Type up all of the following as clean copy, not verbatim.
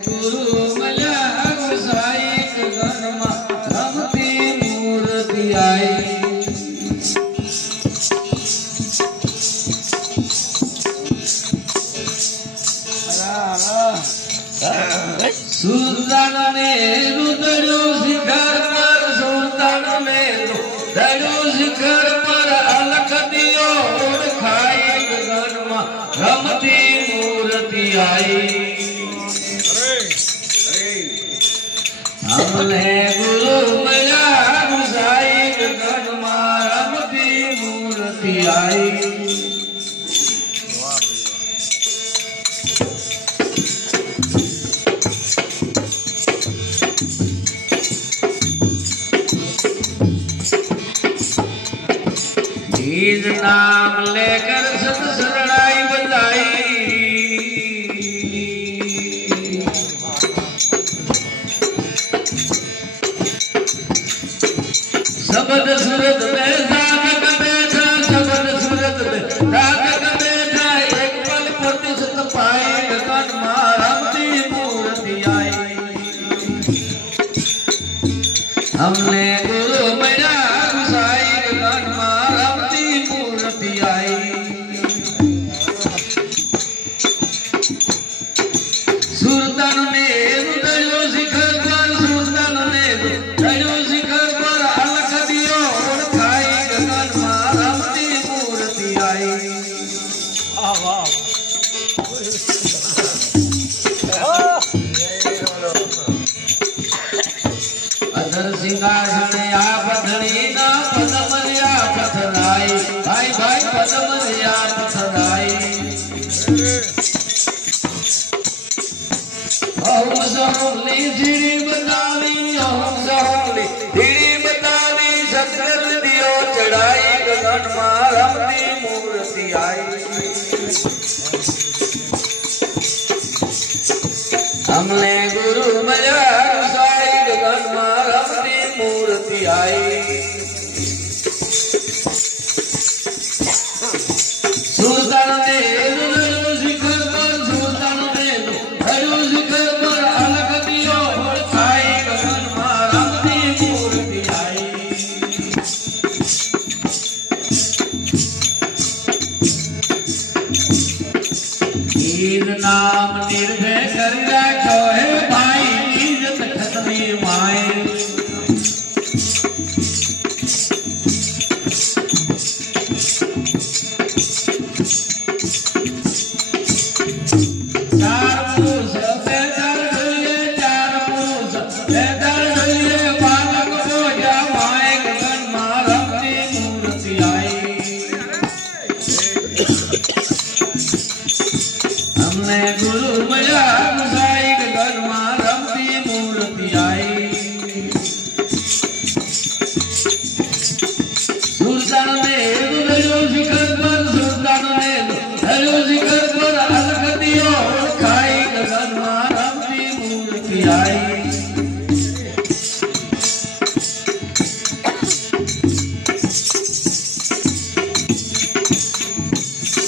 गुरु मला गुसाई गगनमा रमती मूर्ति आई। सुल्तान ने रुदड़ो शिखर पर, सुल्तान ने रुदड़ो शिखर पर अलख दियो खाई गगनमा रमती मूर्ति आई। हमने गुरु मला गुसाई गगनमा रमती मूर्ति आई। ईद नाम लेकर सत शरणाई बताई, शब्द सूरत में दाग का बैठा, शब्द सूरत में दाग का बैठा, एक पल प्रतिशत पाए गगन रमती मूर्ति आई। हमने गुरु मला गुसाई गगन रमती मूर्ति आई। सुल्तान ने रुदड़ो शिखर पर, सुल्तान ने रुदड़ो शिखर पर अलख दियो खाई गगन रमती मूर्ति आई। अधर सिंहासन या पथरी ना पदम या पथराई, भाई भाई पदम या पथराई। ओम सहोली धीरी बतावी, ओम सहोली धीरी बतावी, शंकर दियो चढ़ाई गगन रमती मूर्ति आई। हमने गुरु मला गुसाई गगन रमती मूर्ति आई। सुल्तान ने रुदड़ो शिखर पर, सुल्तान ने रुदड़ो शिखर पर अलख दियो खाई गगन रमती मूर्ति आई। ईद नाम निर्भय कर राखो है भाई, इज्जत खतमी माए। चार पुरुष पैदल ढलिए, चार पुरुष पैदल ढलिए, बालक बोझा माए गगन रमती मूर्ति आई। हमने गुरु मला गुसाई गगन रमती मूर्ति आई। सुल्तान ने रुदड़ो शिखर पर, सुल्तान ने रुदड़ो शिखर पर अलख दियो खाई गगन रमती मूर्ति आई।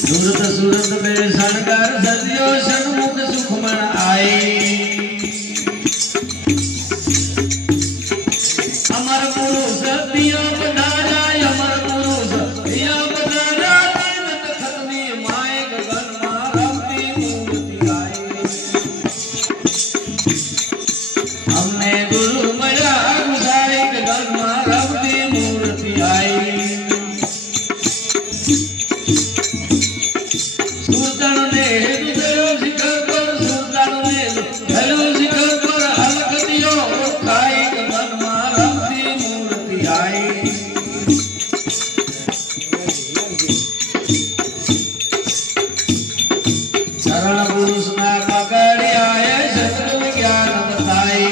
सूरत सूरत में शणगार सदियो सन्मुख सुखमन आई। अमर पुरुष दिया पधारा, अमर पुरुष दिया पधारा, तीनत खतमी माए गगन रमती मूर्ति आई। हमने गुरु मला गुसाई गगन रमती मूर्ति आई। सुल्तान ने रुदड़ो शिखर पर, सुल्तान ने रुदड़ो शिखर पर अलख दियो खाई गगन रमती मूर्ति आई। शरण पुरुष ना पकड़ी आए, शस्त्र विज्ञान बताई।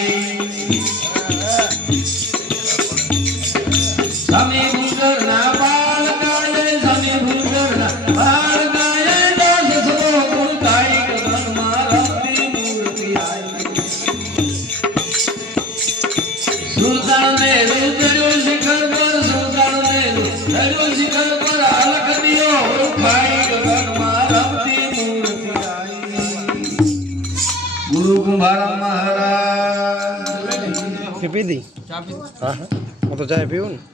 समी भूकर ना बाल गाये, समी भूकर ना बाल गाये, दास श्लोक गाई गगन रमती मूर्ति आई। सुल्तान ने रुदड़ो शिखर पर, सुल्तान ने रुदड़ो शिखर पर अलख दियो खाई गगन रमती मूर्ति आई। गुरु कुंभार મહારાજ પી દી? हाँ हाँ, मैं तो चाय पीऊँ।